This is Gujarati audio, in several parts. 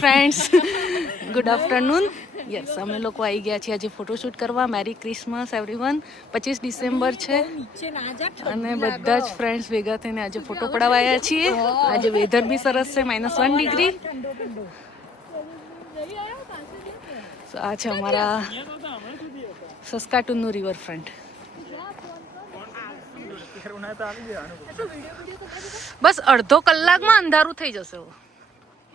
Friends, good afternoon. યસ, અમે લોકો આવી ગયા છીએ આજે ફોટોશૂટ કરવા. Merry Christmas everyone. 25 ડિસેમ્બર છે અને બધા જ ફ્રેન્ડ્સ ભેગા થઈને આજે ફોટો પડાવવા આવ્યા છીએ. આજે વેધર બી સરસ છે, -1 ડિગ્રી. આ છે અમારા સસ્કાટુનનું રિવરફ્રન્ટ. બસ અડધો કલાકમાં અંધારું થઈ જશે.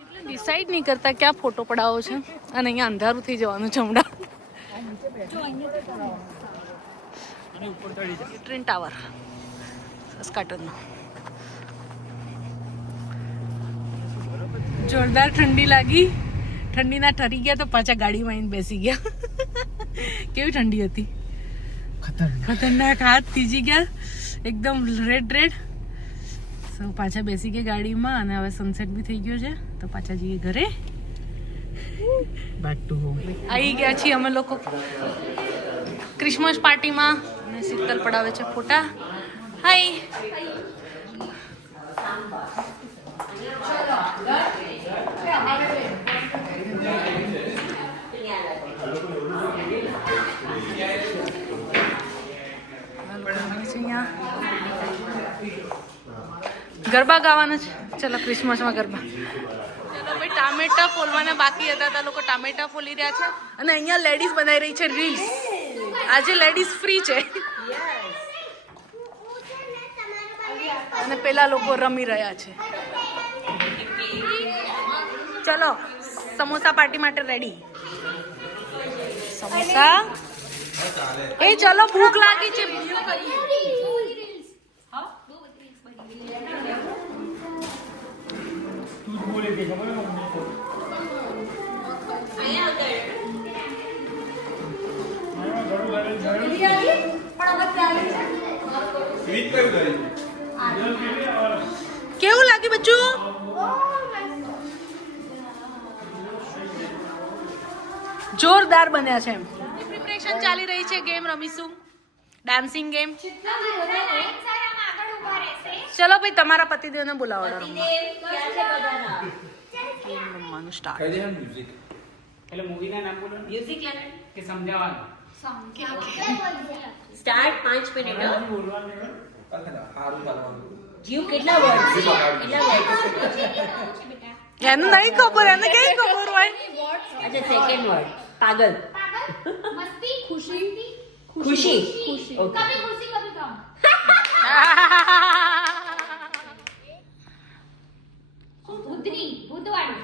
એટલે ડિસાઈડ નહીં કરતા ક્યાં ફોટો પડાવો છે અને અહીંયા અંધારું થઈ જવાનું છે હમણાં. ટ્રેન ટાવર સસ્કાટુનનો. જોરદાર ઠંડી લાગી. ઠંડીના ઠરી ગયા તો પાછા ગાડીમાં આવીને બેસી ગયા. કેવી ઠંડી હતી, ખતરનાક. હાથ થીજી ગયા એકદમ રેડ. પાછા બેસી ગયા ગાડીમાં અને હવે સનસેટ બી થઈ ગયો છે તો પાછા જઈએ ઘરે. Back to home. આવી ગયા છીએ અમે લોકો ક્રિસમસ પાર્ટીમાં અને શીતલ પડાવે છે ફોટા. હાય. ગરબા ગાવાના છે. ચલો ક્રિસમસમાં ગરબા. ચલો ભાઈ, ટામેટા ફોલવાના બાકી હતા, લોકો ટામેટા ફોલી રહ્યા છે અને અહીંયા લેડીઝ બનાવી રહી છે રીલ્સ. આજે લેડીઝ ફ્રી છે અને પેલા લોકો રમી રહ્યા છે. ચલો સમોસા પાર્ટી માટે રેડી. સમોસા. એ ચલો ભૂખ લાગી છે. કેવું લાગ્યું બચ્ચું? જોરદાર બન્યા છે. પ્રિપરેશન ચાલી રહી છે. ગેમ રમીશું, ડાન્સિંગ ગેમ. ચલો ભાઈ, તમારા પતિદેવને બોલાવવાનો. રમવાનું સ્ટાર્ટ. એટલે મૂવીના નામ બોલો. મ્યુઝિક લાગે કે સમજાવવાનું. Start 5 minute. જીવ કેટલા વર્ડ? એને નહીં ખબર, એને કઈ ખબર હોય? અચ્છા, સેકન્ડ વર્ડ પાગલ. मस्ती, खुशी, ખુશી. कभी खुशी कभी गम. बुद्धनी, बुद्धवाड़ी.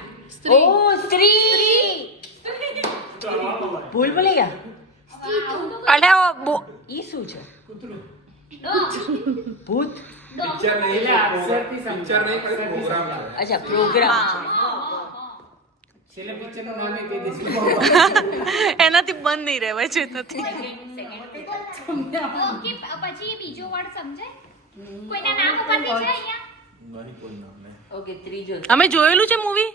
ઓ સ્ત્રી. ભૂલ ભૂલી ગયા. અલે ઈ શું છે? કૂતરું. ભૂત. પિક્ચર નહીં, અક્ષરથી પિક્ચર નહીં, ખાલી પ્રોગ્રામ છે. અચ્છા, પ્રોગ્રામ છે. છેલ્લે પિક્ચરનું નામ એ કહી દઈશું. એનાથી બંધ નહીં રહેવાય છે. નથી ઓકે, પછી બીજો વર્ડ સમજે? કોઈના નામ ઉપરથી છે અહીંયા? ઓકે, ત્રીજો. અમે જોયેલું છે મૂવી.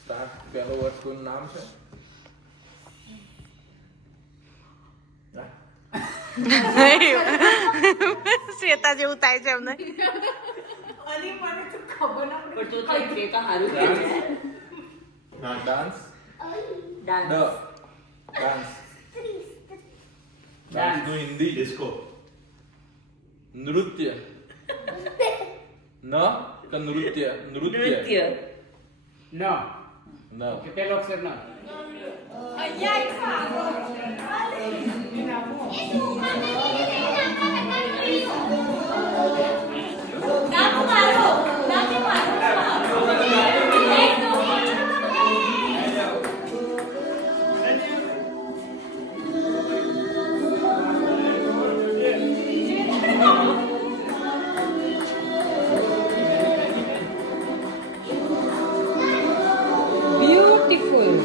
સ્ટાર્ટ પહેલો વર્ષ કોનું નામ છે? શ્વેતા જેવું થાય છે અમને. પણ તો થઈ છે તો હારું છે. હા, ડાન્સ. ડાન્સ. ડાન્સ. ડાન્સ નું હિન્દી ડિસ્કો. નૃત્ય. ન કે નૃત્ય? નૃત્ય. ન. ન. કે પેલો અક્ષર ન. બ્યુટીફુલ.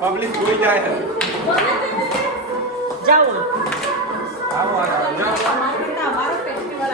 પબ્લિક જોઈ જાય છે. જાઓ આવો આવો જાઓ. અમારો ફેસ્ટિવલ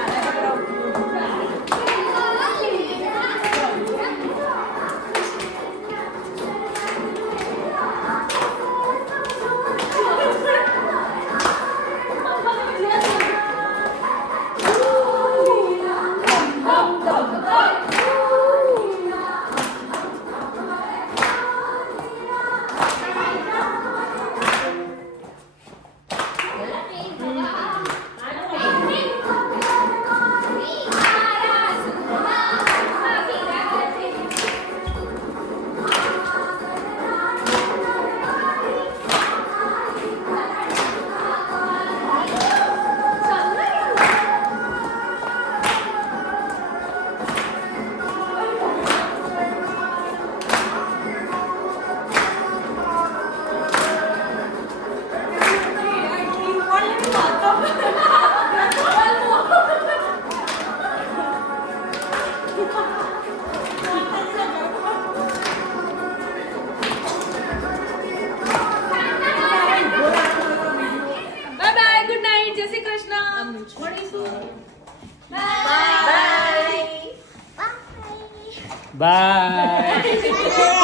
બાય